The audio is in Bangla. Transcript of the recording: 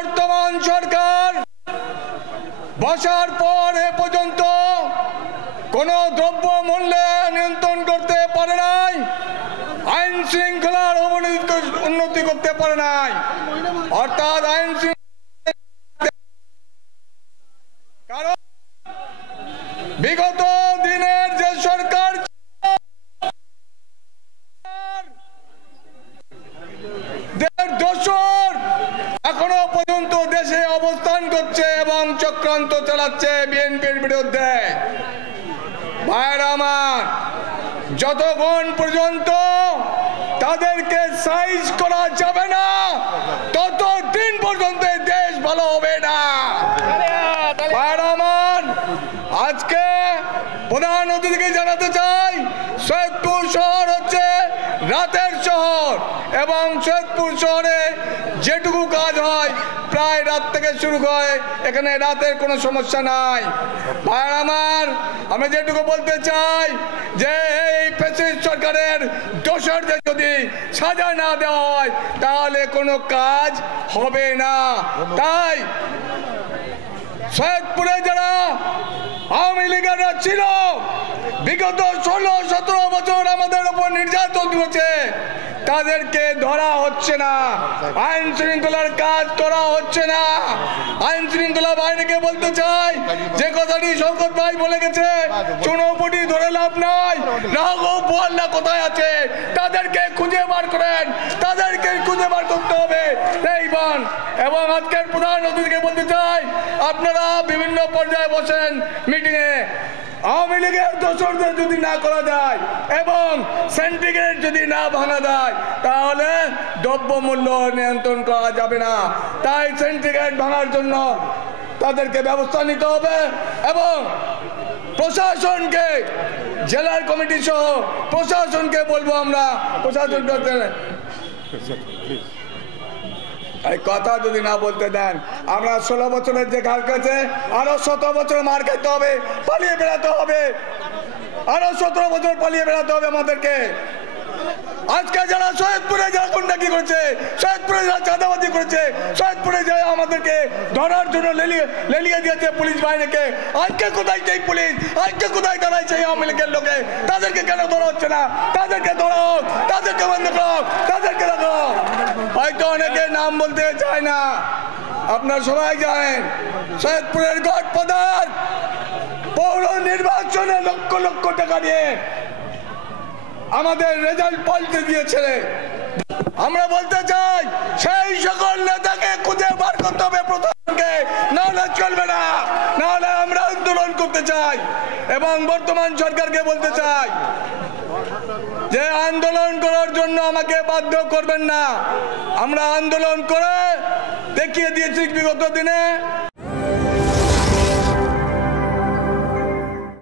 বর্তমান সরকার বসার পর এ পর্যন্ত কোনো দ্রব্য মূল্যে নিয়ন্ত্রণ করতে পারে নাই, আইন শৃঙ্খলার উন্নতি করতে পারে নাই। অর্থাৎ আইন কারণ বিগত দিনের যে সরকার দোসর এখনো পর্যন্ত দেশে অবস্থান করছে এবং চক্রান্ত চালাচ্ছে বিএনপির বিরুদ্ধে। ভাইরা আমার, যতক্ষণ পর্যন্ত তাদেরকে সাইজ করা যাবে না ততদিন পর্যন্ত দেশ ভালো হবে না। ভাইরা আমার, আজকে প্রধান অতিথিকে জানাতে চাই, সৈয়দপুর শহর হচ্ছে রাতের শহর এবং সৈয়দপুর শহরে যেটুকু কাজ হয় প্রায় রাত থেকে শুরু হয়, এখানে রাতের কোনো সমস্যা নাই। ভাইরা আমার, আমি যেটুকু বলতে চাই যে এই ফ্যাসিস্ট সরকারের দোষরদের যদি সাজা না দেওয়া হয় তাহলে কোনো কাজ হবে না। তাই সৈয়দপুরে যারা আওয়ামী লীগেরা ছিল বিগত 16-17 বছর আমাদের উপর নির্যাতন করেছে, তাদেরকে ধরা হচ্ছে না, আইন শৃঙ্খলার কাজ করা হচ্ছে না। আইন শৃঙ্খলা বাহিনীকে বলতে চাই, যে কথাটি শওকত ভাই বলে গেছে, চুনোপুটি ধরে লাভ নাই, না কোথায় আছে তাদেরকে খুঁজে বার করেন, তাদেরকে খুঁজে বার করতে হবে। এবং আজকের প্রধান অতিথিকে বলতে চাই, আপনারা বিভিন্ন পর্যায়ে বসেন মিটিংয়ে, আওয়ামী লীগের দোষরদের যদি না করা যায় এবং সেন্টিগ্রেড যদি না ভাঙা যায় তাহলে দ্রব্যমূল্য নিয়ন্ত্রণ করা যাবে না। তাই সেন্টিগ্রেড ভাঙার জন্য তাদেরকে ব্যবস্থা নিতে হবে এবং প্রশাসনকে, জেলার কমিটি সহ প্রশাসনকে বলবো, আমরা প্রশাসন করতে এই কথা যদি না বলতে দেন, আমরা 16 বছরের যে ঘাট গেছে আরো 17 বছর মার খেতে হবে, পালিয়ে বেড়াতে হবে, আরো 17 বছর পালিয়ে বেড়াতে হবে আমাদেরকে। আজকে যারা সৈয়দপুরে যারা গুন্ডামি করেছে, সৈয়দপুরে যারা চাঁদাবাজি করেছে, সৈয়দপুরে যারা আমাদেরকে ধরার জন্য লেলিয়ে দিয়েছে পুলিশ বাহিনীকে, আজকে কোথায় সেই পুলিশ, আজকে কোথায় দাঁড়ায় সেই আওয়ামী লীগের লোকে? তাদেরকে কেন ধরা হচ্ছে না? তাদেরকে ধরা হোক, তাদেরকে বন্ধ করো, তাদেরকে রাখো। হয়তো অনেকে নাম বলতে চায় না, আপনারা সবাই জানেন সৈয়দপুরের গডফাদার পৌর নির্বাচনে লক্ষ লক্ষ টাকা নিয়ে আমাদের রেজাল্ট পাল্টে দিয়েছে। আমরা বলতে চাই, সেই সকল নেতাকে খুঁজে বার করতে হবে প্রধানকে, নাহলে চলবে না, নাহলে আমরা আন্দোলন করতে চাই। এবং বর্তমান সরকারকে বলতে চাই যে আন্দোলন করার জন্য আমাকে বাধ্য করবেন না। আমরা আন্দোলন করে দেখিয়ে দিয়েছি বিগত দিনে